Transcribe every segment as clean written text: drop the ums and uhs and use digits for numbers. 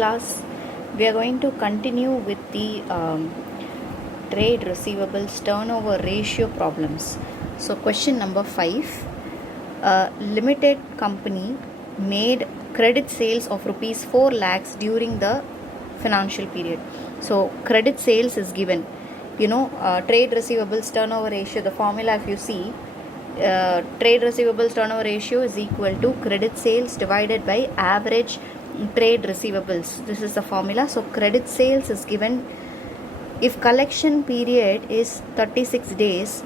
Class, we are going to continue with the trade receivables turnover ratio problems. So question number 5, a limited company made credit sales of rupees 4 lakhs during the financial period. So credit sales is given, trade receivables turnover ratio, the formula if you see, trade receivables turnover ratio is equal to credit sales divided by average trade receivables. This is the formula. So credit sales is given if collection period is 36 days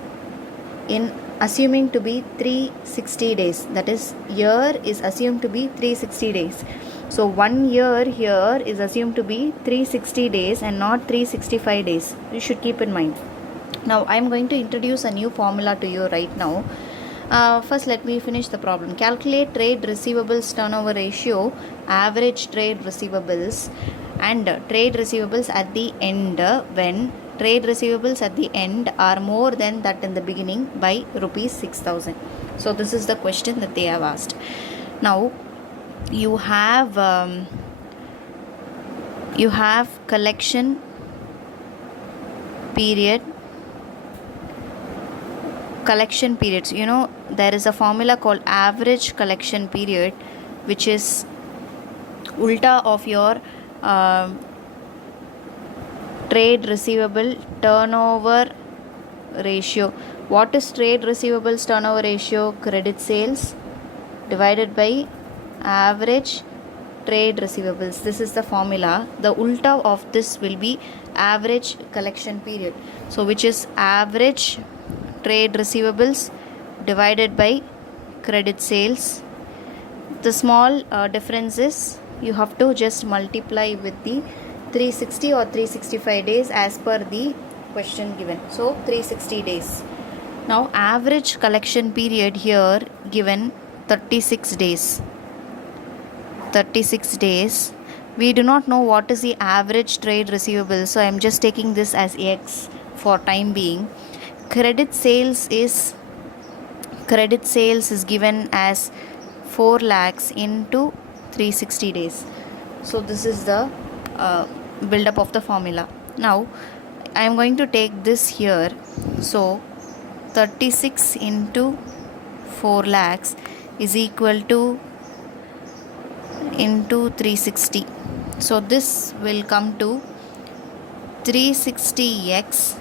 in assuming to be 360 days, that is year is assumed to be 360 days. So 1 year here is assumed to be 360 days and not 365 days. You should keep in mind. Now I am going to introduce a new formula to you right now. First let me finish the problem. Calculate trade receivables turnover ratio, average trade receivables and trade receivables at the end when trade receivables at the end are more than that in the beginning by rupees 6,000. So this is the question that they have asked. Now you have collection periods. There is a formula called average collection period, which is ulta of your trade receivable turnover ratio. What is trade receivables turnover ratio? Credit sales divided by average trade receivables. This is the formula. The ulta of this will be average collection period. So which is average trade receivables divided by credit sales. The small difference is you have to just multiply with the 360 or 365 days as per the question given. So 360 days. Now average collection period here given 36 days. 36 days. We do not know what is the average trade receivable, so I am just taking this as X for time being. Credit sales is given as 4 lakhs into 360 days. So this is the build up of the formula. Now I am going to take this here. So 36 into 4 lakhs is equal to into 360. So this will come to 360x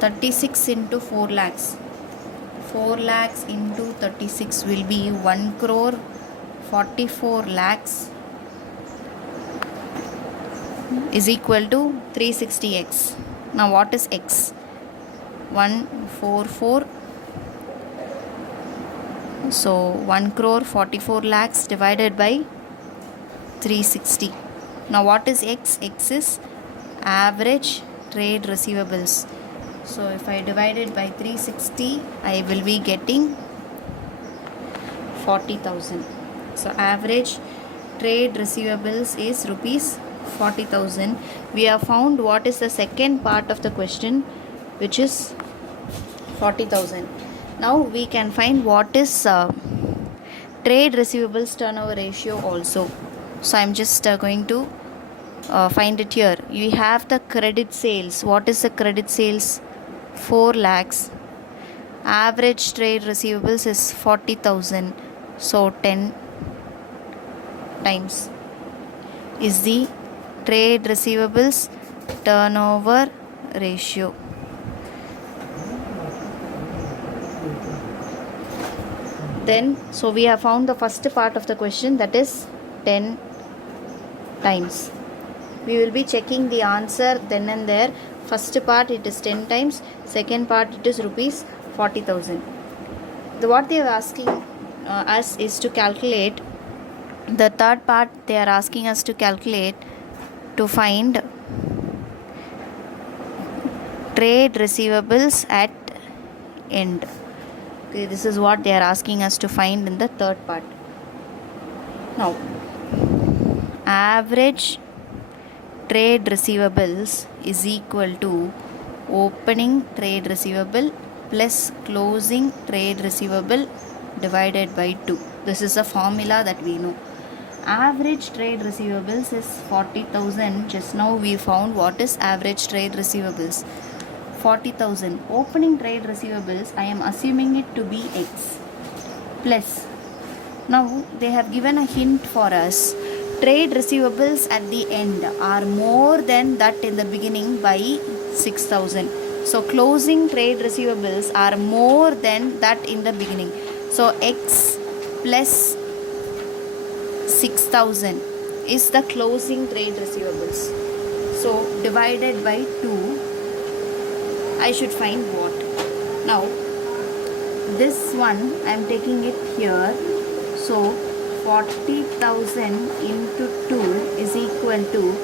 36 into 4 lakhs. 4 lakhs into 36 will be 1 crore 44 lakhs is equal to 360x. Now what is x? 144. So 1 crore 44 lakhs divided by 360. Now what is x? X is average trade receivables. So if I divide it by 360, I will be getting 40,000. So average trade receivables is rupees 40,000. We have found what is the second part of the question, which is 40,000. Now we can find what is trade receivables turnover ratio also. So I am just going to find it here. We have the credit sales. What is the credit sales? 4 lakhs. Average trade receivables is 40,000. So 10 times is the trade receivables turnover ratio. Then so we have found the first part of the question, that is 10 times. We will be checking the answer then and there. First part it is 10 times, second part it is rupees 40,000. What they are asking us is to calculate. The third part they are asking us to calculate to find trade receivables at end. Okay, this is what they are asking us to find in the third part. Now average trade receivables is equal to opening trade receivable plus closing trade receivable divided by 2. This is a formula that we know. Average trade receivables is 40,000. Just now we found what is average trade receivables. 40,000. Opening trade receivables, I am assuming it to be X plus. Now they have given a hint for us. Trade receivables at the end are more than that in the beginning by 6,000. So closing trade receivables are more than that in the beginning. So X plus 6,000 is the closing trade receivables. So divided by 2, I should find what? Now this one I am taking it here. So 40,000 into 2 is equal to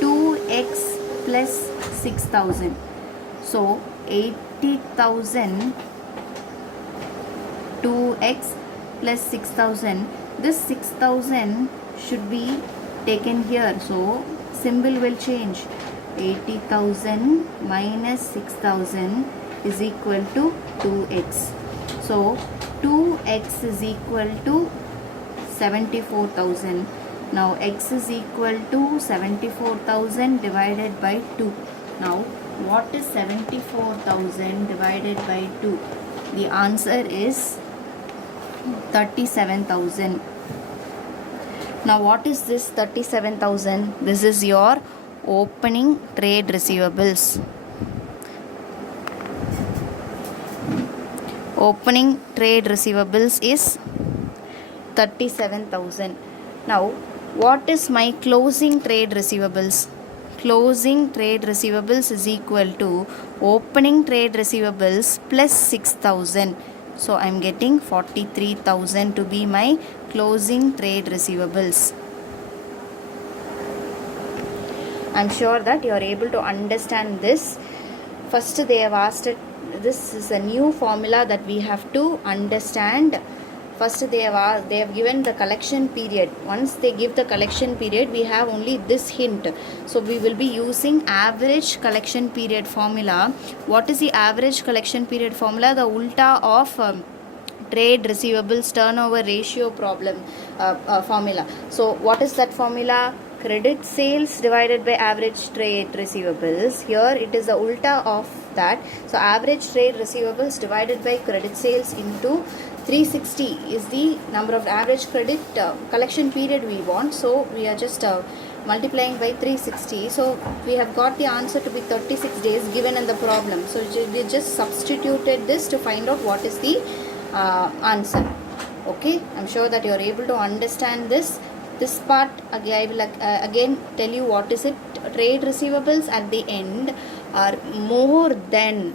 2x plus 6,000. So 80,000 2x plus 6,000. This 6,000 should be taken here. So symbol will change. 80,000 minus 6,000 is equal to 2x. So 2x is equal to 74,000. Now x is equal to 74,000 divided by 2. Now what is 74,000 divided by 2? The answer is 37,000. Now what is this 37,000? This is your opening trade receivables. Opening trade receivables is 37,000. Now what is my closing trade receivables? Closing trade receivables is equal to opening trade receivables plus 6,000. So I am getting 43,000 to be my closing trade receivables. I am sure that you are able to understand this. First they have asked it. This is a new formula that we have to understand. First they have given the collection period. Once they give the collection period, we have only this hint. So we will be using average collection period formula. What is the average collection period formula? The ulta of trade receivables turnover ratio formula. So what is that formula? Credit sales divided by average trade receivables. Here it is the ulta of that. So average trade receivables divided by credit sales into 360 is the number of average credit collection period we want. So we are just multiplying by 360. So we have got the answer to be 36 days given in the problem. So we just substituted this to find out what is the answer. Okay, I'm sure that you are able to understand this. This part again, I will again tell you what is it. Trade receivables at the end are more than.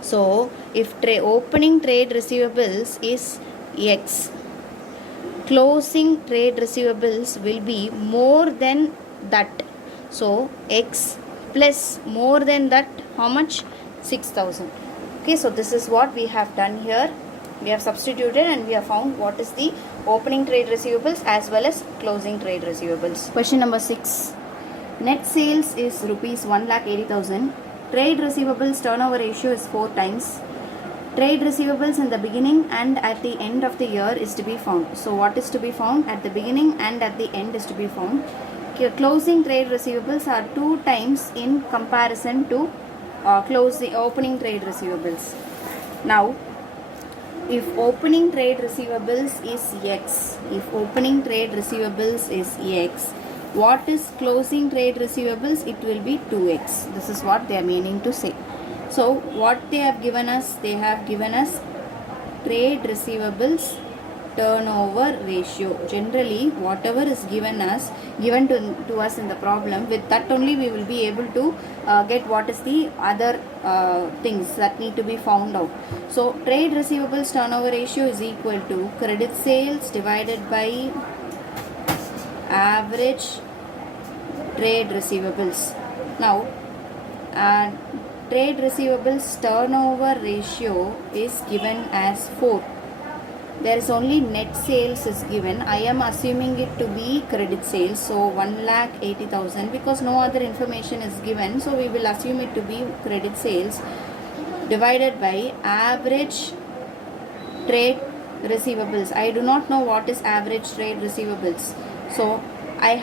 So if opening trade receivables is X, closing trade receivables will be more than that. So X plus more than that, how much? 6,000. Okay, so this is what we have done here. We have substituted and we have found what is the opening trade receivables as well as closing trade receivables. Question number 6. Net sales is rupees 1,80,000. Trade receivables turnover ratio is 4 times. Trade receivables in the beginning and at the end of the year is to be found. So what is to be found? At the beginning and at the end is to be found. Closing trade receivables are 2 times in comparison to opening trade receivables. Now if opening trade receivables is X, what is closing trade receivables? It will be 2x. This is what they are meaning to say. So what they have given us? They have given us trade receivables turnover ratio. Generally whatever is given to us in the problem, with that only we will be able to get what is the other things that need to be found out. So trade receivables turnover ratio is equal to credit sales divided by average trade receivables. Now trade receivables turnover ratio is given as 4. There is only net sales is given. I am assuming it to be credit sales. So 1,80,000, because no other information is given. So we will assume it to be credit sales divided by average trade receivables. I do not know what is average trade receivables. So I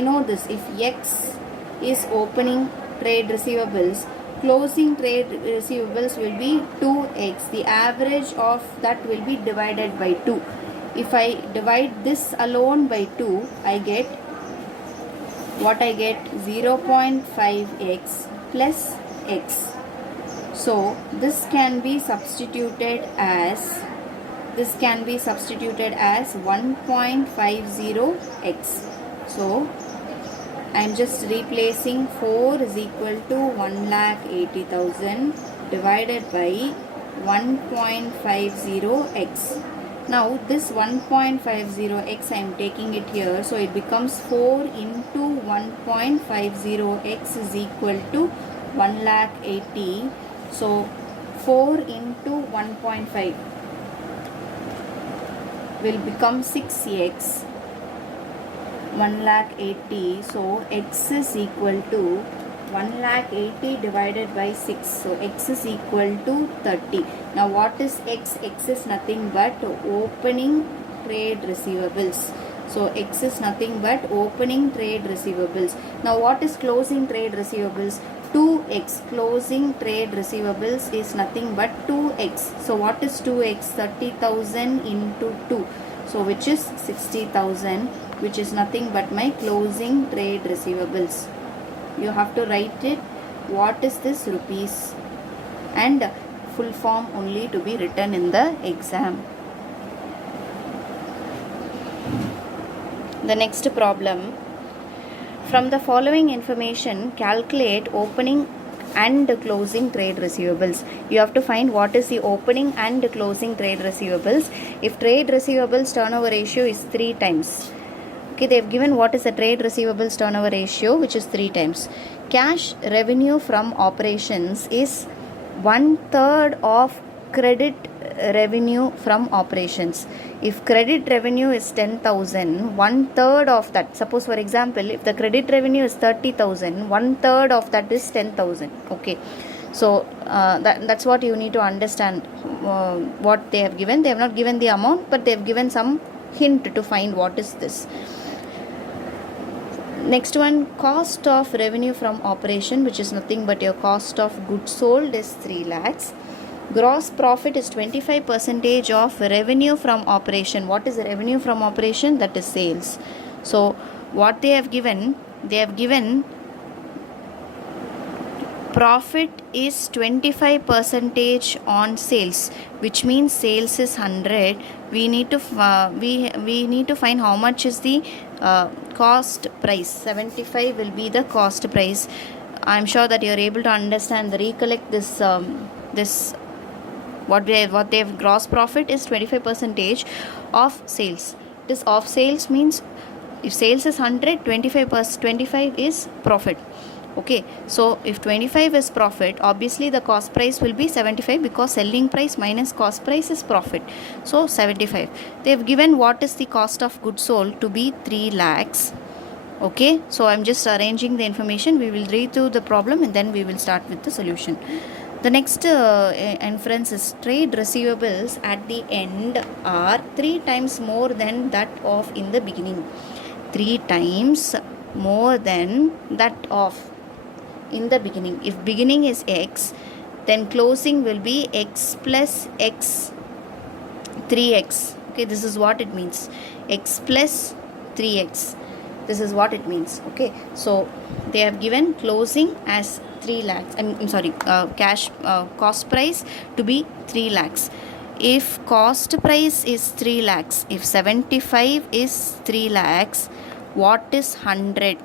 know this. If X is opening trade receivables, closing trade receivables will be 2x. The average of that will be divided by 2. If I divide this alone by 2, I get 0.5x plus x. So this can be substituted as 1.50x. So I am just replacing 4 is equal to 1,80,000 divided by 1.50x. Now this 1.50x I am taking it here, so it becomes 4 into 1.50x is equal to 1,80,000. So 4 into 1.5 will become 6x. 1,80,000. So x is equal to 1,80,000 divided by 6. So x is equal to 30. Now what is x? X is nothing but opening trade receivables. So x is nothing but opening trade receivables. Now what is closing trade receivables? 2x. Closing trade receivables is nothing but 2x. So what is 2x? 30,000 into 2. So which is 60,000, which is nothing but my closing trade receivables. You have to write it. What is this? Rupees. And full form only to be written in the exam. The next problem. From the following information, calculate opening and closing trade receivables. You have to find what is the opening and closing trade receivables. If trade receivables turnover ratio is 3 times. Okay, they have given what is the trade receivables turnover ratio, which is 3 times. Cash revenue from operations is 1/3 of credit revenue from operations. If credit revenue is 10,000, 1/3 of that, suppose for example, if the credit revenue is 30,000, 1/3 of that is 10,000. Okay, so that's what you need to understand. What they have given, they have not given the amount, but they have given some hint to find what is this. Next one, cost of revenue from operation, which is nothing but your cost of goods sold, is 3 lakhs. Gross profit is 25% of revenue from operation. What is the revenue from operation? That is sales. So what they have given profit is 25% on sales, which means sales is 100. We need to find how much is the cost price. 75 will be the cost price. I am sure that you are able to understand, recollect this what they have. Gross profit is 25% of sales. This of sales means if sales is 100, 25 is profit. Okay, so if 25 is profit, obviously the cost price will be 75, because selling price minus cost price is profit. So 75. They have given what is the cost of goods sold to be 3 lakhs. Okay, so I am just arranging the information. We will read through the problem and then we will start with the solution. The next inference is trade receivables at the end are 3 times more than that of in the beginning. 3 times more than that of in the beginning. If beginning is x, then closing will be x plus x, 3x. Okay, this is what it means. X plus 3x. This is what it means. Okay, so they have given closing as 3 lakhs. I'm sorry, cash cost price to be 3 lakhs. If cost price is 3 lakhs, if 75 is 3 lakhs, what is 100?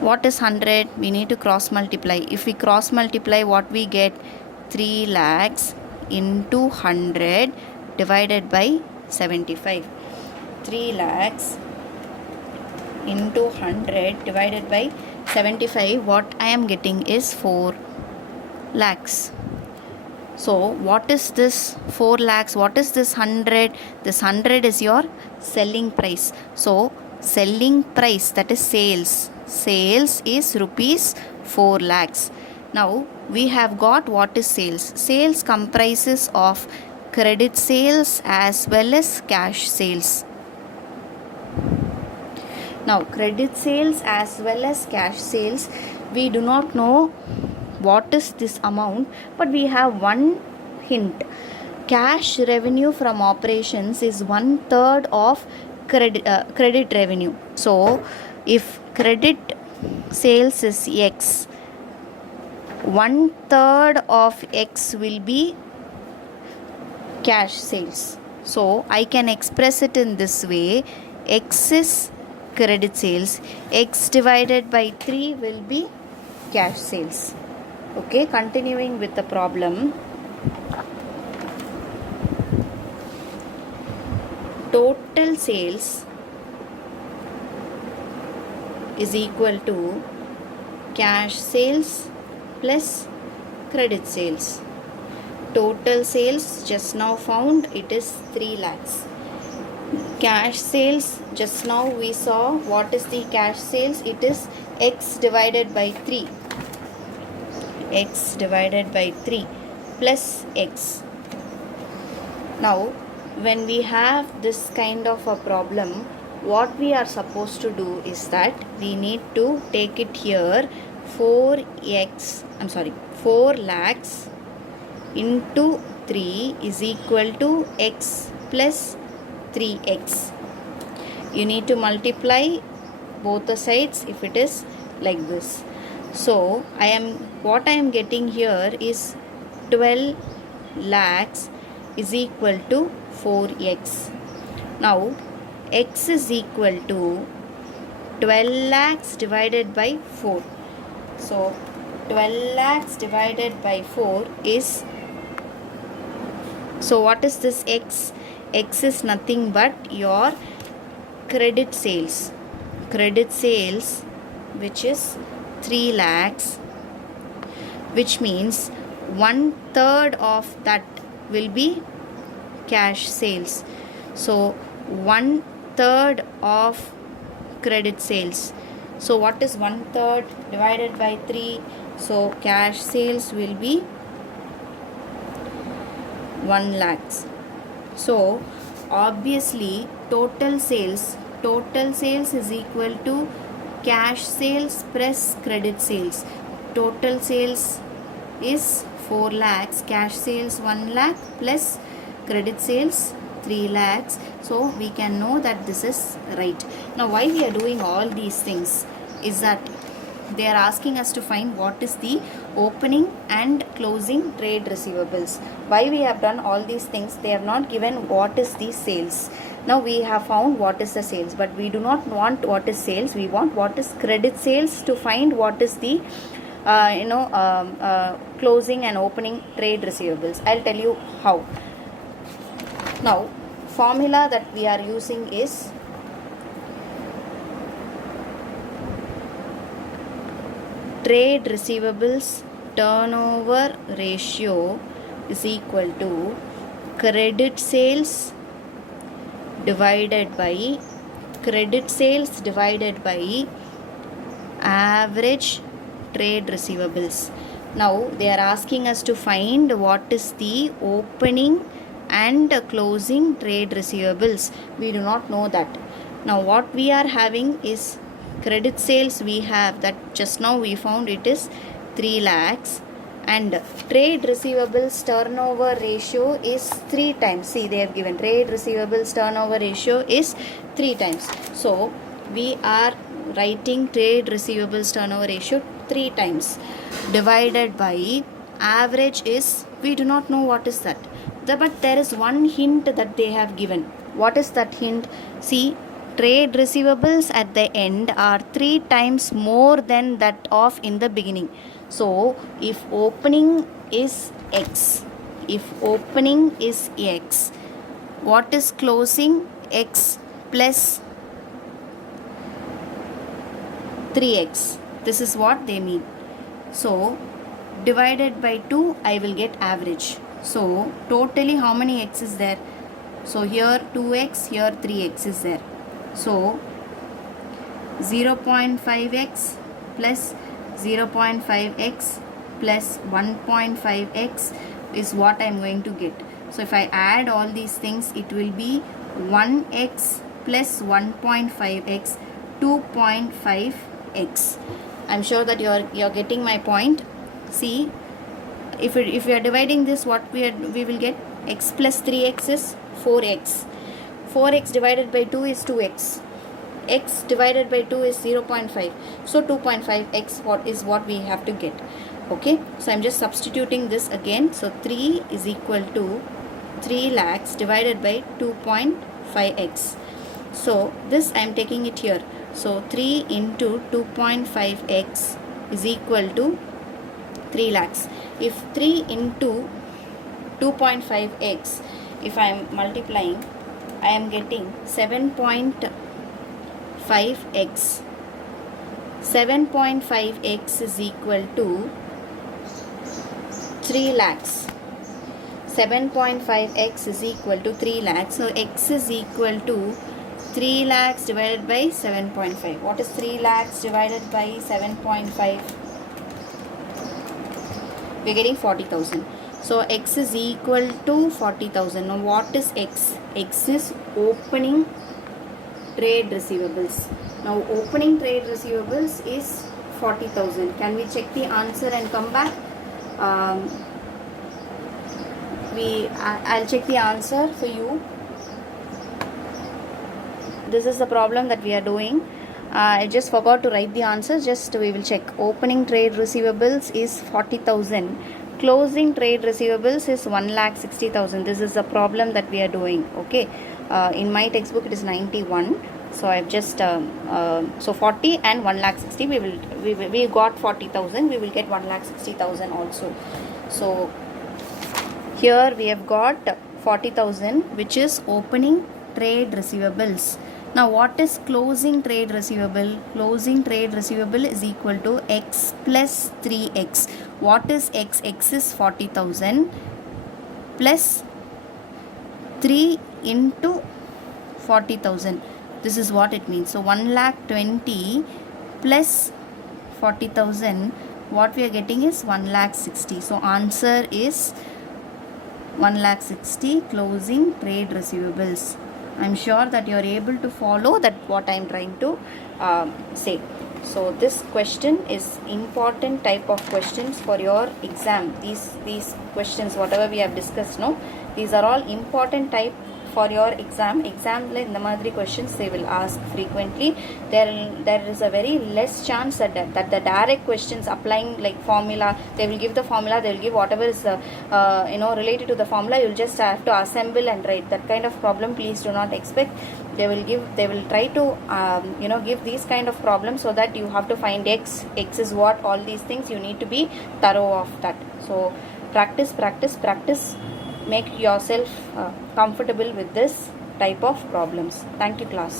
What is 100? We need to cross multiply. If we cross multiply, what we get? 3 lakhs into 100 divided by 75. 3 lakhs into 100 divided by 75. What I am getting is 4 lakhs. So what is this 4 lakhs? What is this 100? This 100 is your selling price. So selling price, that is sales. Sales is rupees 4 lakhs. Now we have got what is sales. Sales comprises of credit sales as well as cash sales. Now credit sales as well as cash sales, we do not know what is this amount, but we have one hint. Cash revenue from operations is 1/3 of credit revenue. So if credit sales is X, 1/3 of X will be cash sales. So I can express it in this way. X is credit sales. X divided by 3 will be cash sales. Okay, continuing with the problem. Total sales is equal to cash sales plus credit sales. Total sales just now found, it is 3 lakhs. Cash sales, just now we saw what is the cash sales. It is X divided by 3. X divided by 3 plus X. Now when we have this kind of a problem, what we are supposed to do is that we need to take it here. 4 lakhs into 3 is equal to X plus 3X. You need to multiply both the sides if it is like this. So what I am getting here is 12 lakhs is equal to 4X. Now X is equal to 12 lakhs divided by 4. So 12 lakhs divided by 4 is, so what is this X? X is nothing but your credit sales. Credit sales, which is 3 lakhs, which means 1/3 of that will be cash sales. So 1/3 of credit sales. So what is 1/3 divided by 3? So cash sales will be 1 lakhs. So obviously total sales is equal to cash sales plus credit sales. Total sales is 4 lakhs, cash sales 1 lakh plus credit sales 3 lakhs. So we can know that this is right. Now why we are doing all these things is that they are asking us to find what is the opening and closing trade receivables. Why we have done all these things? They have not given what is the sales. Now we have found what is the sales, but we do not want what is sales. We want what is credit sales to find what is the closing and opening trade receivables. I'll tell you how. Now formula that we are using is trade receivables turnover ratio is equal to credit sales divided by average trade receivables. Now they are asking us to find what is the opening and closing trade receivables. We do not know that. Now what we are having is credit sales. We have that just now we found, it is 3 lakhs, and trade receivables turnover ratio is 3 times. See, they have given trade receivables turnover ratio is 3 times. So we are writing trade receivables turnover ratio 3 times divided by average is, we do not know what is that. But there is one hint that they have given. What is that hint? See, trade receivables at the end are 3 times more than that of in the beginning. So if opening is X, what is closing? X plus 3X. This is what they mean. So divided by 2, I will get average. So totally how many X is there? So here 2X, here 3X is there. So 0.5x plus 0.5x plus 1.5x is what I am going to get. So if I add all these things, it will be 1x plus 1.5x, 2.5x. I'm sure that you're getting my point. See, if we are dividing this, what we will get, x plus 3x is 4x. 4x divided by 2 is 2x. X divided by 2 is 0.5. So 2.5x what we have to get. Okay, so I'm just substituting this again. So 3 is equal to 3 lakhs divided by 2.5x. So this I am taking it here. So 3 into 2.5x is equal to 3 lakhs. If 3 into 2.5x, if I am multiplying, I am getting 7.5x. 7.5x is equal to 3 lakhs. 7.5x is equal to 3 lakhs. So x is equal to 3 lakhs divided by 7.5. What is 3 lakhs divided by 7.5? We are getting 40,000. So x is equal to 40,000. Now what is x? X is opening trade receivables. Now opening trade receivables is 40,000. Can we check the answer and come back? I'll check the answer for you. This is the problem that we are doing. I just forgot to write the answer. Just we will check. Opening trade receivables is 40,000. Closing trade receivables is 1,60,000. This is the problem that we are doing. Okay. In my textbook it is 91. So I've just so 40 and 1,60,000. We got 40,000. We will get 1,60,000 also. So here we have got 40,000, which is opening trade receivables. Now what is closing trade receivable? Closing trade receivable is equal to x plus 3x. What is x? X is 40,000 plus 3 into 40,000. This is what it means. So 1,20,000 plus 40,000. What we are getting is 1,60,000. So answer is 1,60,000 closing trade receivables. I'm sure that you are able to follow that what I am trying to say. So this question is important type of questions for your exam. These questions, whatever we have discussed now, these are all important type for your exam. Examல இந்த மாதிரி questions they will ask frequently. There is a very less chance that the direct questions applying like formula, they will give the formula, they will give whatever is related to the formula. You will just have to assemble and write. That kind of problem please do not expect. They will try to give these kind of problems so that you have to find x is what, all these things you need to be thorough of that. So practice. Make yourself comfortable with this type of problems. Thank you, class.